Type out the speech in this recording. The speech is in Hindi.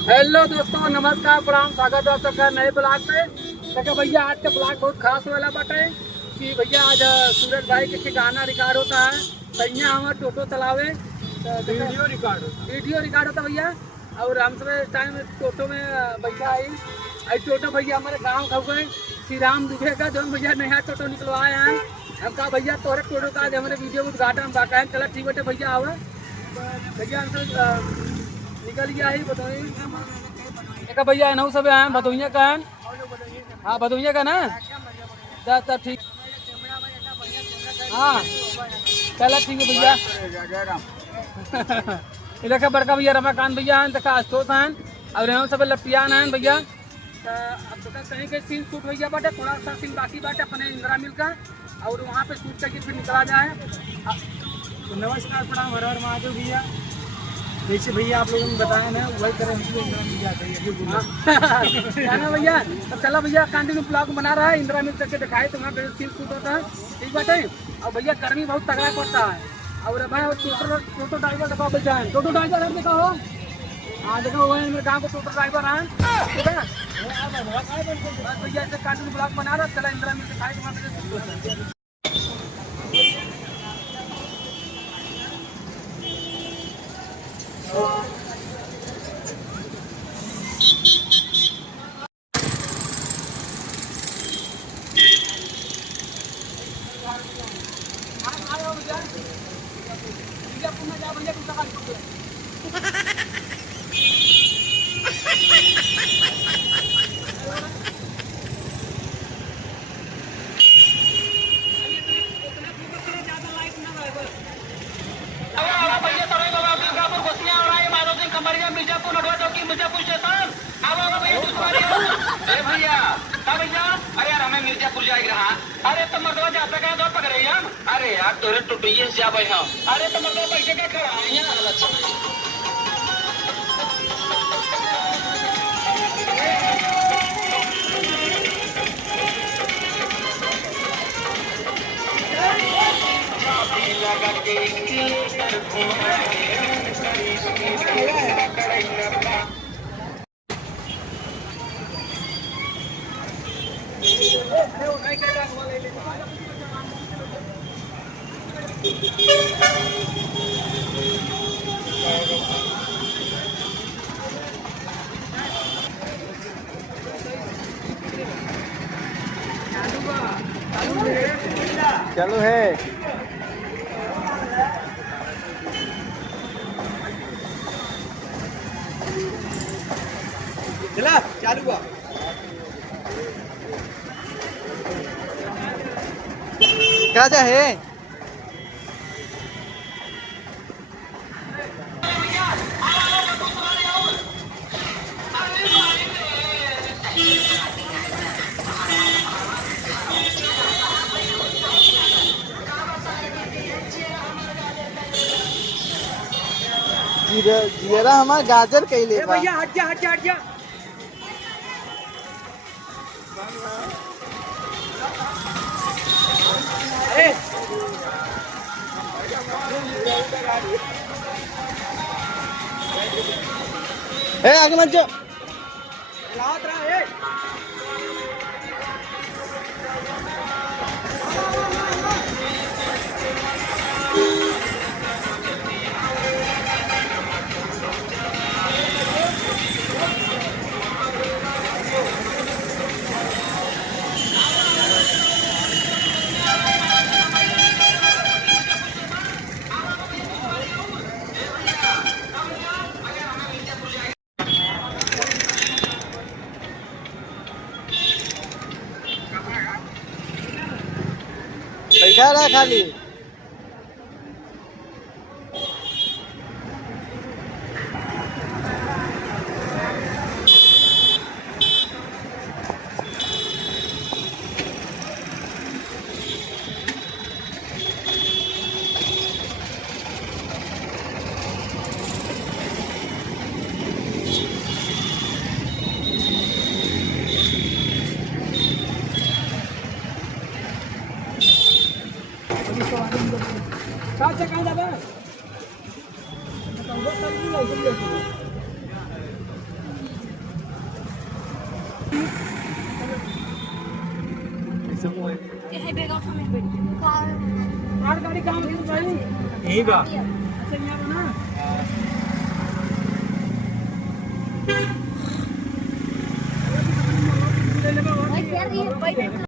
हेलो दोस्तों, नमस्कार, प्रणाम, स्वागत है आप सबका नए ब्लॉग पे। देखो भैया, आज का ब्लॉग बहुत खास वाला बाटे कि भैया आज सूरज भाई के गाना रिकॉर्ड होता है। सैया हमारे टोटो चलावे वीडियो रिकॉर्ड होता भैया। और हम सब टाइम टोटो में भैया आई टोटो भैया हमारे गाँव खब गए श्री राम दुबे का जो भैया नया टोटो निकलवाए हैं। हम कहा भैया तोहरे टोटो का आज हमारे वीडियो उद्घाटन बाका चला ठीक बेटे भैया आवे भैया हमसे निकल गया ही बताइए। एक भैया नौ सब हैं भदोइया का है। हाँ भदोइया का ना तब ठीक। हाँ चला ठीक है भैया। देखा बड़का भैया रमाकांत भैया हैं, देखा आशुतोष हैं और यहाँ सब लपियान हैं भैया। अब कहीं के सीन शूट भैया बाटे, थोड़ा सा सीन बाकी बाटे अपने इंदिरा मिल का और वहाँ पे शूट करके फिर निकला जाए। तो नमस्कार, प्रणाम, हर हर महादेव भैया। जैसे भैया आप लोगों ने बताया ना वही तरह हमको इंदिरा मिल जाता है क्या ना भैया। तो चला भैया कंटिन्यू ब्लॉग बना रहा है, इंदिरा मिल करके दिखाए तो वहाँ पे सीन शूट होता है ठीक बात है। और भैया गर्मी बहुत तगड़ा पड़ता है और मैं टोटो ड्राइवर दबा बैठा है। टोटो ड्राइवर है देखा हो। हाँ देखो वो मेरे गाँव को टोटो ड्राइवर है ठीक है। बस भैया ऐसे कंटिन्यू ब्लॉग बना रहा, चला इंदिरा मिल दिखाए तो वहाँ पे। अरे यार हमें मिर्जापुर जाएगी रहा। अरे तो मर्दवा जाता कहीं दौड़ पकड़े हम। अरे यार तोरे टुटुइये से जाबे हम। अरे तो मर्दवा पैसे क्या खड़ा है यहाँ अच्छा। चालू है। चला चालू हुआ। क्या चाहे जीरा हमारा गाजर कैले भैया हट जा हट जा हट जा। आगे मत जाओ। बैठा रहा खाली। कार गाड़ी कहाँ है भाई? यहीं बा अच्छा यहाँ बना। ले ले